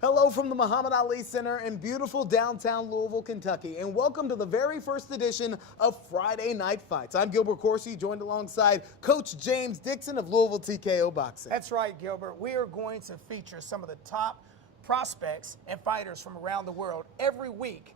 Hello from the Muhammad Ali Center in beautiful downtown Louisville, Kentucky, and welcome to the very first edition of Friday Night Fights. I'm Gilbert Corsi, joined alongside Coach James Dixon of Louisville TKO Boxing. That's right, Gilbert. We are going to feature some of the top prospects and fighters from around the world every week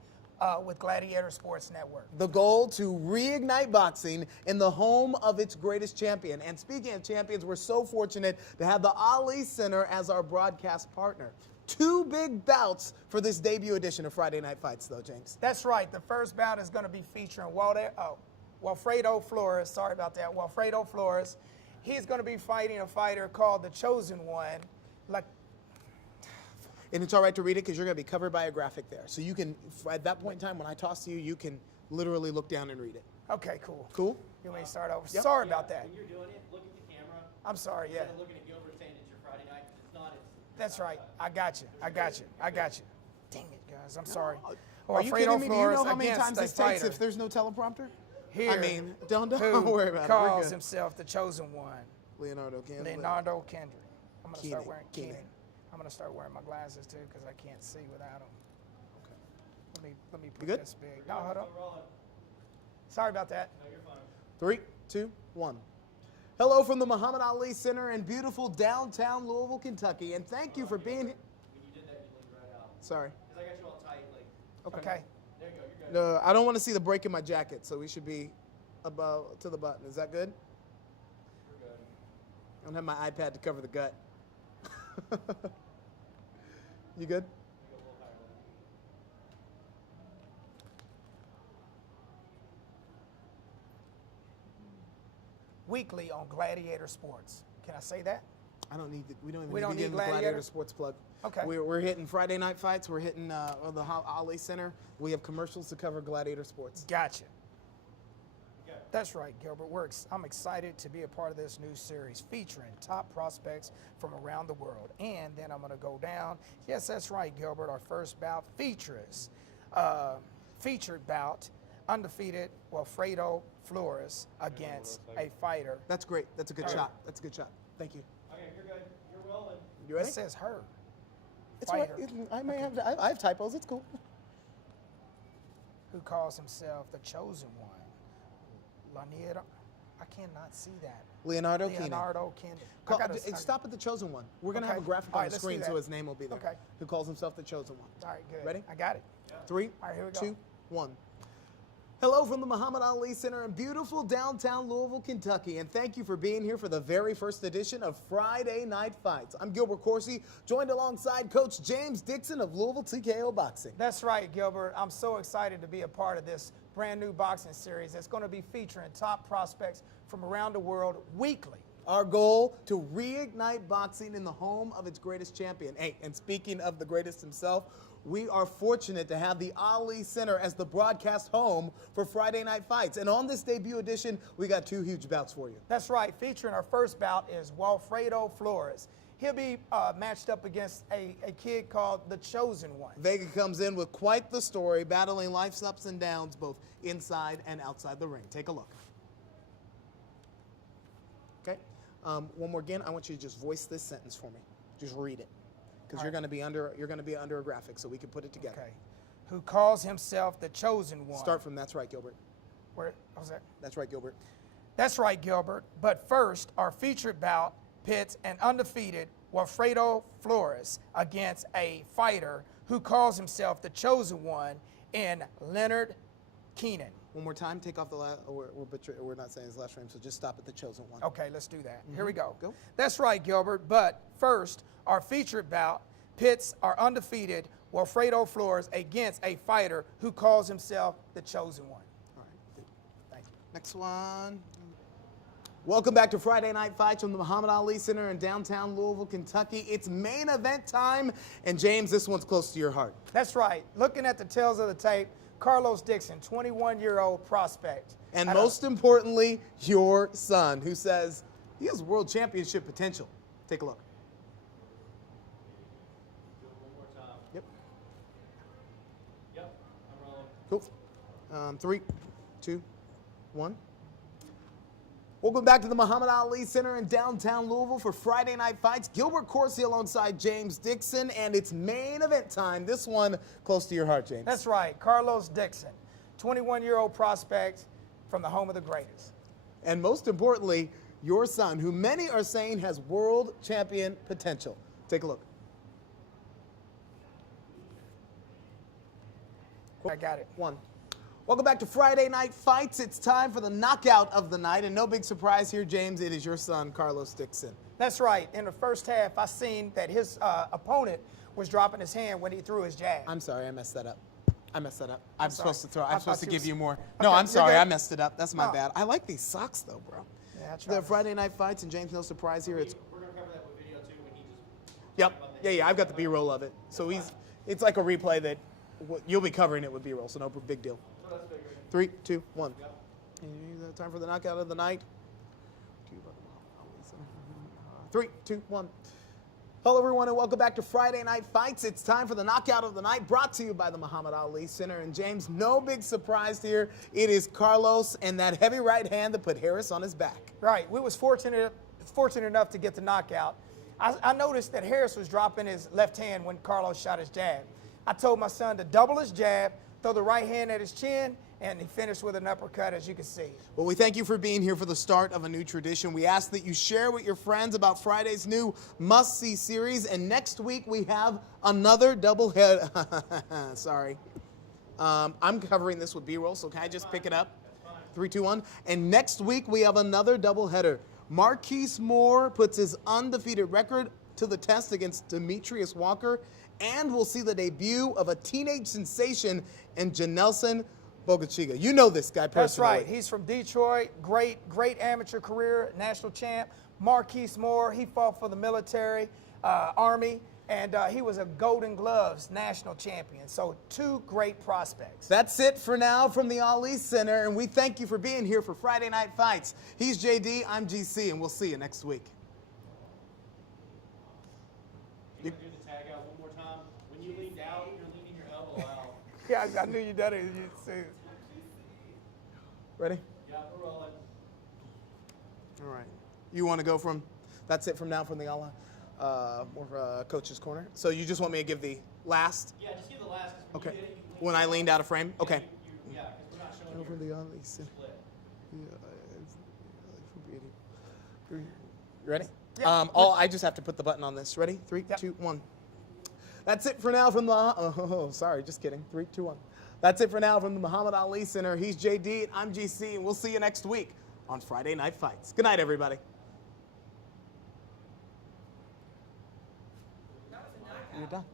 with Gladiator Sports Network. The goal to reignite boxing in the home of its greatest champion. And speaking of champions, we're so fortunate to have the Ali Center as our broadcast partner. Two big bouts for this debut edition of Friday Night Fights, though, James. That's right. The first bout is going to be featuring Wilfredo Flores. Sorry about that. Wilfredo Flores. He's going to be fighting a fighter called The Chosen One. And it's all right to read it because you're going to be covered by a graphic there. So you can, at that point in time, when I toss to you, you can literally look down and read it. Okay, cool. Cool? You want me to start over? Yep. Sorry about that. When you're doing it, look at the camera. I'm sorry, yeah. Instead of looking at Gilbert saying it's your Friday night, 'cause it's not. That's right. I got you. I got you. I got you. Dang it, guys. I'm sorry. Are you kidding me? Do you know how many against times a this takes fighter if there's no teleprompter? here I mean, don't who worry about it. We're calls good. himself The Chosen One, Leonardo Kendrick. Leonardo Kendrick. I'm going to start Keenan, wearing Keenan. I'm going to start wearing my glasses too because I can't see without them. Let me put You good? this big. No, hold on. Sorry about that. 3, 2, 1. Hello from the Muhammad Ali Center in beautiful downtown Louisville, Kentucky, and thank you for being here. When you did that, you leaned right out. Sorry. Because I got you all tight. Like, Okay. there you go. You're good. No, I don't want to see the break in my jacket, so we should be about to the button. Is that good? You're good. I don't have my iPad to cover the gut. You good? Go a little higher. Weekly on Gladiator Sports. Can I say that? I don't need. We don't even We need don't to get need in the Gladiator Gladiator? Sports plug. Okay. We're hitting Friday Night Fights. We're hitting the Ali Center. We have commercials to cover Gladiator Sports. Gotcha. Okay. That's right, Gilbert. I'm excited to be a part of this new series featuring top prospects from around the world. And then I'm going to go down. Yes, that's right, Gilbert. Our first bout features featured bout undefeated Wilfredo Flores against a fighter. That's great. That's a good All right. shot. That's a good shot. Thank you. Okay, you're good. You're rolling. You It ready? says her. It's all right. Fighter I may have. I have typos. It's cool. who calls himself the Chosen One. Lanier, I cannot see that. Leonardo Keenan. Leonardo Kendrick. Stop at the Chosen One. We're gonna Okay. have a graphic All on right, the let's do screen, so that. his name will be there. Okay. Who calls himself the Chosen One? All right, good. Ready? I got it. 3, All right, here we go. 2, 1. Hello from the Muhammad Ali Center in beautiful downtown Louisville, Kentucky, and thank you for being here for the very first edition of Friday Night Fights. I'm Gilbert Corsi, joined alongside Coach James Dixon of Louisville TKO Boxing. That's right, Gilbert. I'm so excited to be a part of this brand new boxing series. It's going to be featuring top prospects from around the world weekly. Our goal, to reignite boxing in the home of its greatest champion. Hey, and speaking of the greatest himself, we are fortunate to have the Ali Center as the broadcast home for Friday Night Fights. And on this debut edition, we got two huge bouts for you. That's right. Featuring our first bout is Wilfredo Flores. He'll be matched up against a kid called The Chosen One. Vega comes in with quite the story, battling life's ups and downs both inside and outside the ring. Take a look. Okay. One more again. I want you to just voice this sentence for me. Just read it, because you're going to be under a graphic, so we can put it together. Okay. Who calls himself The Chosen One. Start from that's right, Gilbert. Where was that? That's right, Gilbert. That's right, Gilbert. But first, our featured bout pits an undefeated Wilfredo Flores against a fighter who calls himself The Chosen One in Leonard Keenan. One more time. Take off the last. We're not saying his last name, so just stop at The Chosen One. Okay, let's do that. Here we go. Go. That's right, Gilbert. But first, our featured bout pits our undefeated Wilfredo Flores against a fighter who calls himself The Chosen One. All right. Good. Thank you. Next one. Welcome back to Friday Night Fights from the Muhammad Ali Center in downtown Louisville, Kentucky. It's main event time, and James, this one's close to your heart. That's right. Looking at the tails of the tape, Carlos Dixon, 21-year-old prospect. And most importantly, your son, who says he has world championship potential. Take a look. Do it one more time. Yep. Yep. I'm rolling. Cool. 3, 2, 1. Welcome back to the Muhammad Ali Center in downtown Louisville for Friday Night Fights. Gilbert Corsi alongside James Dixon, and it's main event time. This one close to your heart, James. That's right, Carlos Dixon, 21-year-old prospect from the home of the greatest. And most importantly, your son, who many are saying has world champion potential. Take a look. I got it. One. Welcome back to Friday Night Fights. It's time for the knockout of the night. And no big surprise here, James, it is your son, Carlos Dixon. That's right. In the first half, I seen that his opponent was dropping his hand when he threw his jab. I'm sorry, I messed that up. I'm sorry. supposed to throw. I I'm supposed thought to you give you was- more. Okay, No, I'm you're sorry. good. I messed it up. That's my No. bad. I like these socks, though, bro. Yeah, that's The right. Friday Night Fights, and James, no surprise here. It's We're going to cover that with video too when he just. Yep. Yeah. I've got the B-roll of it. So it's like a replay that you'll be covering it with B-roll. So no big deal. 3, 2, 1. Time for the knockout of the night. 3, 2, 1. Hello, everyone, and welcome back to Friday Night Fights. It's time for the knockout of the night, brought to you by the Muhammad Ali Center. And James, no big surprise here. It is Carlos and that heavy right hand that put Harris on his back. Right. We was fortunate enough to get the knockout. I noticed that Harris was dropping his left hand when Carlos shot his jab. I told my son to double his jab, throw the right hand at his chin, and he finished with an uppercut, as you can see. Well, we thank you for being here for the start of a new tradition. We ask that you share with your friends about Friday's new must-see series. And next week, we have another doubleheader. Sorry. I'm covering this with B-roll, so can I just pick it up? 3, 2, 1. And next week, we have another doubleheader. Marquise Moore puts his undefeated record to the test against Demetrius Walker. And we'll see the debut of a teenage sensation in Janelson Bogachiga. You know this guy personally. That's right. He's from Detroit. Great amateur career, national champ. Marquise Moore, he fought for the military, Army, and he was a Golden Gloves national champion. So 2 great prospects. That's it for now from the Ali Center, and we thank you for being here for Friday Night Fights. He's JD, I'm GC, and we'll see you next week. You can do the tag out one more time. When you leaned out, you're leaning your elbow out. Yeah, I knew you done it. You see. Ready? Yeah, we're rolling. All right. You want to go from, that's it from now from the Allah, Coach's Corner. So you just want me to give the last? Yeah, just give the last. 'Cause when Okay. you did it, you leaned When I out. leaned out of frame? Okay. Yeah, because we're not showing Over your the Ali Center. split. You ready? Yeah. I just have to put the button on this. Ready? 3, Yep. 2, 1. That's it for now from the. Oh, sorry, just kidding. 3, 2, 1. That's it for now from the Muhammad Ali Center. He's JD, I'm GC, and we'll see you next week on Friday Night Fights. Good night, everybody. You're done.